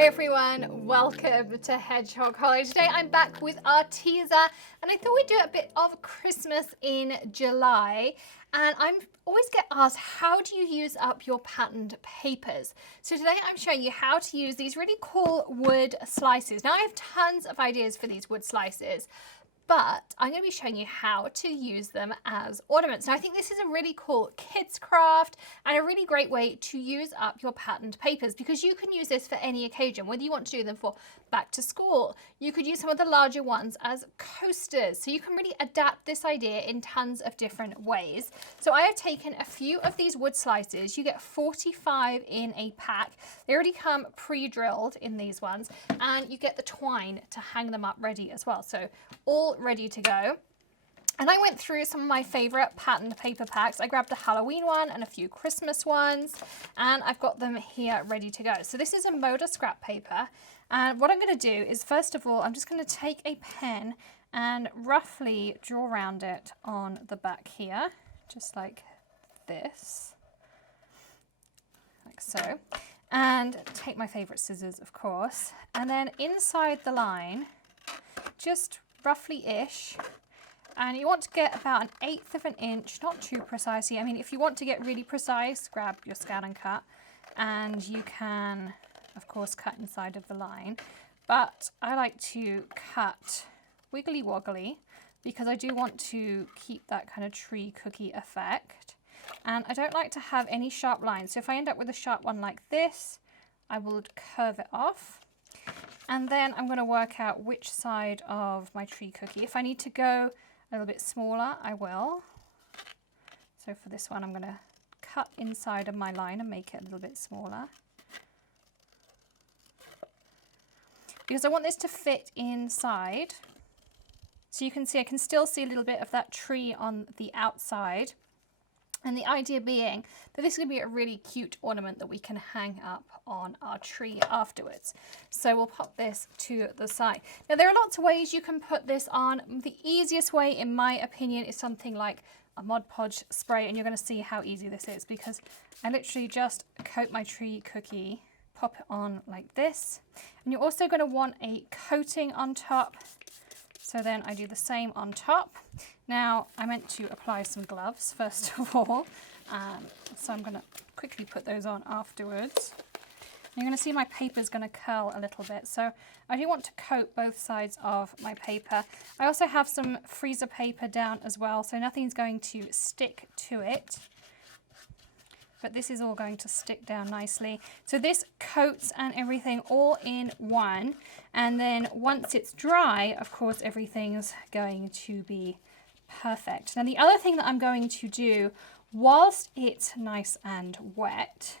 Hi everyone, welcome to Hedgehog Holiday. Today I'm back with Arteza and I thought we'd do a bit of Christmas in July. And I always get asked, how do you use up your patterned papers? So today I'm showing you how to use these really cool wood slices. Now I have tons of ideas for these wood slices, but I'm going to be showing you how to use them as ornaments. Now I think this is a really cool kids craft and a really great way to use up your patterned papers, because you can use this for any occasion, whether you want to do them for back to school. You could use some of the larger ones as coasters. So you can really adapt this idea in tons of different ways. So I have taken a few of these wood slices. You get 45 in a pack. They already come pre-drilled in these ones, and you get the twine to hang them up ready as well. So all ready to go. And I went through some of my favorite patterned paper packs. I grabbed a Halloween one and a few Christmas ones, and I've got them here ready to go. So this is a Moda scrap paper. And what I'm going to do is, first of all, I'm just going to take a pen and roughly draw around it on the back here, just like this, like so. And take my favorite scissors, of course. And then inside the line, just roughly-ish, and you want to get about 1/8 of an inch, not too precisely. I mean, if you want to get really precise, grab your Scan and Cut, and you can, of course, cut inside of the line. But I like to cut wiggly woggly because I do want to keep that kind of tree cookie effect. And I don't like to have any sharp lines. So if I end up with a sharp one like this, I will curve it off. And then I'm going to work out which side of my tree cookie. If I need to go a little bit smaller, I will. So for this one, I'm going to cut inside of my line and make it a little bit smaller, because I want this to fit inside. So you can see, I can still see a little bit of that tree on the outside. And the idea being that this is going to be a really cute ornament that we can hang up on our tree afterwards. So we'll pop this to the side. Now there are lots of ways you can put this on. The easiest way, in my opinion, is something like a Mod Podge spray, and you're going to see how easy this is, because I literally just coat my tree cookie, pop it on like this. And you're also going to want a coating on top. So then I do the same on top. Now I meant to apply some gloves first of all, so I'm going to quickly put those on afterwards. You're going to see my paper is going to curl a little bit, so I do want to coat both sides of my paper. I also have some freezer paper down as well, so nothing's going to stick to it. But this is all going to stick down nicely. So this coats and everything all in one. And then once it's dry, of course, everything's going to be perfect. Now the other thing that I'm going to do whilst it's nice and wet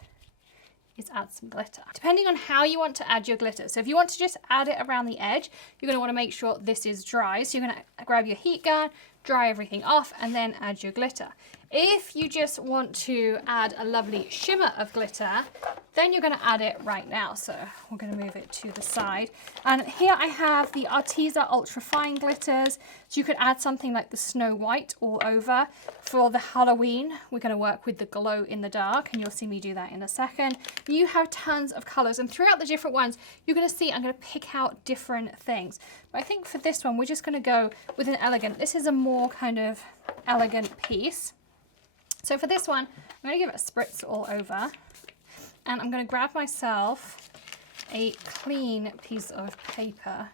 is add some glitter. Depending on how you want to add your glitter. So if you want to just add it around the edge, you're going to want to make sure this is dry. So you're going to grab your heat gun, dry everything off, and then add your glitter. If you just want to add a lovely shimmer of glitter, then you're going to add it right now. So we're going to move it to the side. And here I have the Arteza Ultra Fine Glitters. So you could add something like the Snow White all over. For the Halloween, we're going to work with the glow in the dark, and you'll see me do that in a second. You have tons of colors, and throughout the different ones, you're going to see I'm going to pick out different things. But I think for this one, we're just going to go with an elegant. This is a more kind of elegant piece. So for this one, I'm going to give it a spritz all over, and I'm going to grab myself a clean piece of paper.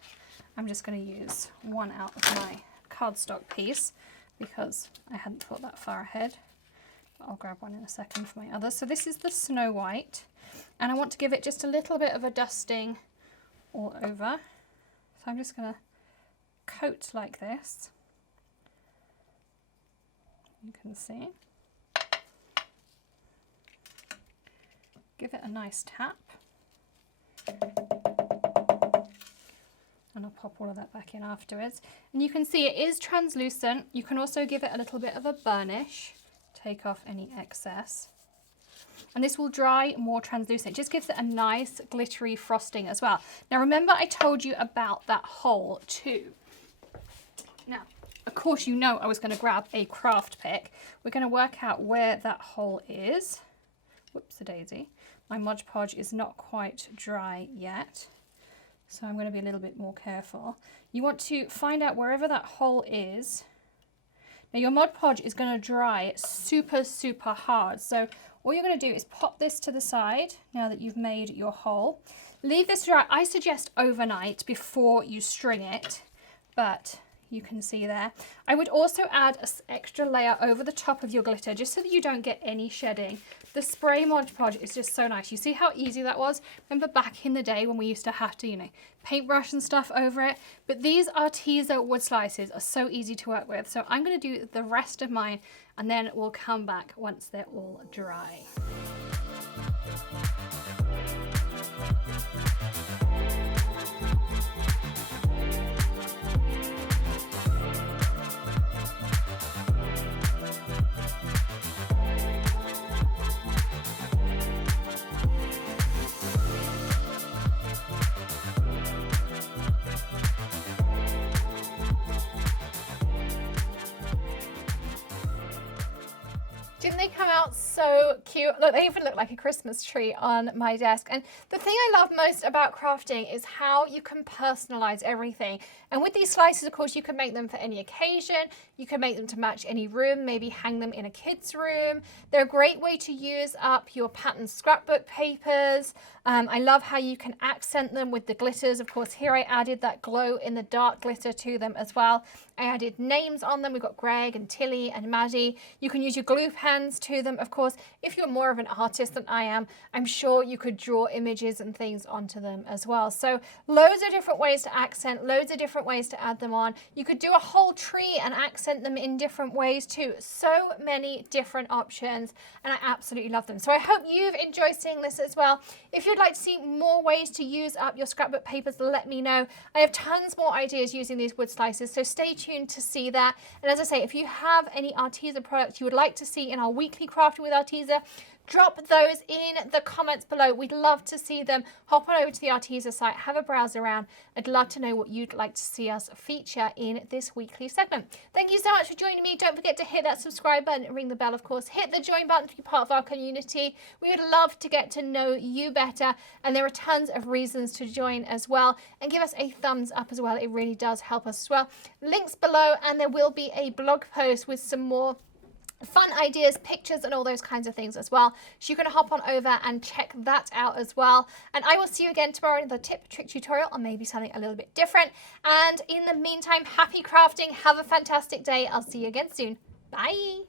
I'm just going to use one out of my cardstock piece because I hadn't thought that far ahead. I'll grab one in a second for my others. So this is the Snow White, and I want to give it just a little bit of a dusting all over. So I'm just going to coat like this. You can see. Give it a nice tap. And I'll pop all of that back in afterwards. And you can see it is translucent. You can also give it a little bit of a burnish. Take off any excess. And this will dry more translucent. It just gives it a nice glittery frosting as well. Now remember I told you about that hole too. Now, of course you know I was going to grab a craft pick. We're going to work out where that hole is. Whoops-a-daisy. my Mod Podge is not quite dry yet. So I'm going to be a little bit more careful. You want to find out wherever that hole is. Now your Mod Podge is going to dry super, super hard. So all you're going to do is pop this to the side now that you've made your hole. Leave this dry. I suggest overnight before you string it, but you can see there. I would also add an extra layer over the top of your glitter just so that you don't get any shedding. The spray Mod Podge is just so nice. You see how easy that was? Remember back in the day when we used to have to, you know, paintbrush and stuff over it? But these Arteza wood slices are so easy to work with. So I'm going to do the rest of mine and then we'll come back once they're all dry. Didn't they come out so cute? Look, they even look like a Christmas tree on my desk. And the thing I love most about crafting is how you can personalize everything. And with these slices, of course, you can make them for any occasion. You can make them to match any room, maybe hang them in a kid's room. They're a great way to use up your pattern scrapbook papers. I love how you can accent them with the glitters. Of course, here I added that glow in the dark glitter to them as well. I added names on them. We've got Greg and Tilly and Maddie. You can use your glue pens to them. Of course, if you're more of an artist than I am, I'm sure you could draw images and things onto them as well. So loads of different ways to accent, loads of different ways to add them on. You could do a whole tree and accent them in different ways too. So many different options, and I absolutely love them. So I hope you've enjoyed seeing this as well. If you'd like to see more ways to use up your scrapbook papers, let me know. I have tons more ideas using these wood slices, so stay tuned to see that. And as I say, if you have any Arteza products you would like to see in our weekly Crafting with Arteza, drop those in the comments below. We'd love to see them. Hop on over to the Arteza site, have a browse around. I'd love to know what you'd like to see us feature in this weekly segment. Thank you so much for joining me. Don't forget to hit that subscribe button, ring the bell, of course. Hit the join button to be part of our community. We would love to get to know you better, and there are tons of reasons to join as well. And give us a thumbs up as well. It really does help us as well. Links below, and there will be a blog post with some more fun ideas, pictures, and all those kinds of things as well. So you can hop on over and check that out as well. And I will see you again tomorrow in the tip trick tutorial, or maybe something a little bit different. And in the meantime, happy crafting. Have a fantastic day. I'll see you again soon. Bye.